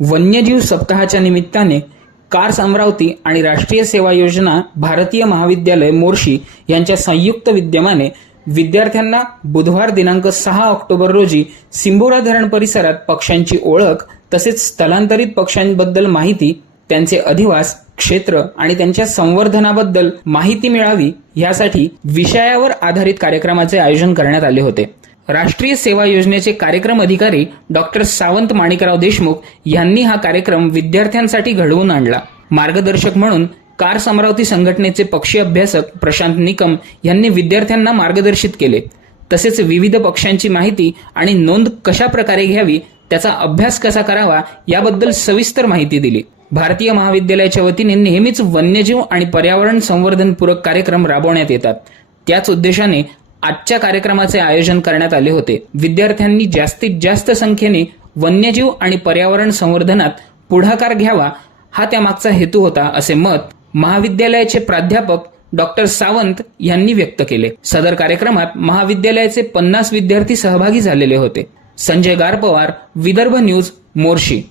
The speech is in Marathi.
वन्यजीव सप्ताहाच्या निमित्ताने कार्स अमरावती आणि राष्ट्रीय सेवा योजना भारतीय महाविद्यालय मोर्शी यांच्या संयुक्त विद्यमाने विद्यार्थ्यांना बुधवार दिनांक 6 ऑक्टोबर रोजी सिंबोरा धरण परिसरात पक्ष्यांची ओळख तसेच स्थलांतरित पक्ष्यांबद्दल माहिती, त्यांचे अधिवास क्षेत्र आणि त्यांच्या संवर्धनाबद्दल माहिती मिळावी यासाठी विषयावर आधारित कार्यक्रमाचे आयोजन करण्यात आले होते। राष्ट्रीय सेवा योजनेचे कार्यक्रम अधिकारी डॉक्टर सावंत माणिकराव देशमुख यांनी हा कार्यक्रम विद्यार्थ्यांसाठी घडवून आणला। मार्गदर्शक म्हणून कार्स अमरावती संघटनेचे पक्षी अभ्यासक प्रशांत निकम यांनी विद्यार्थ्यांना मार्गदर्शित केले। तसेच विविध पक्ष्यांची माहिती आणि नोंद कशा प्रकारे घ्यावी, त्याचा अभ्यास कसा करावा याबद्दल सविस्तर माहिती दिली। भारतीय महाविद्यालयाच्या वतीने नेहमीच वन्यजीव आणि पर्यावरण संवर्धनपूरक कार्यक्रम राबवण्यात येतात। त्याच उद्देशाने आजच्या कार्यक्रमाचे आयोजन करण्यात आले होते। विद्यार्थ्यांनी जास्तीत जास्त संख्येने वन्यजीव आणि पर्यावरण संवर्धनात पुढाकार घ्यावा हा त्यामागचा हेतू होता, असे मत महाविद्यालयाचे प्राध्यापक डॉक्टर सावंत यांनी व्यक्त केले। सदर कार्यक्रमात महाविद्यालयाचे 50 विद्यार्थी सहभागी झालेले होते। संजय गारपवार, विदर्भ न्यूज, मोर्शी।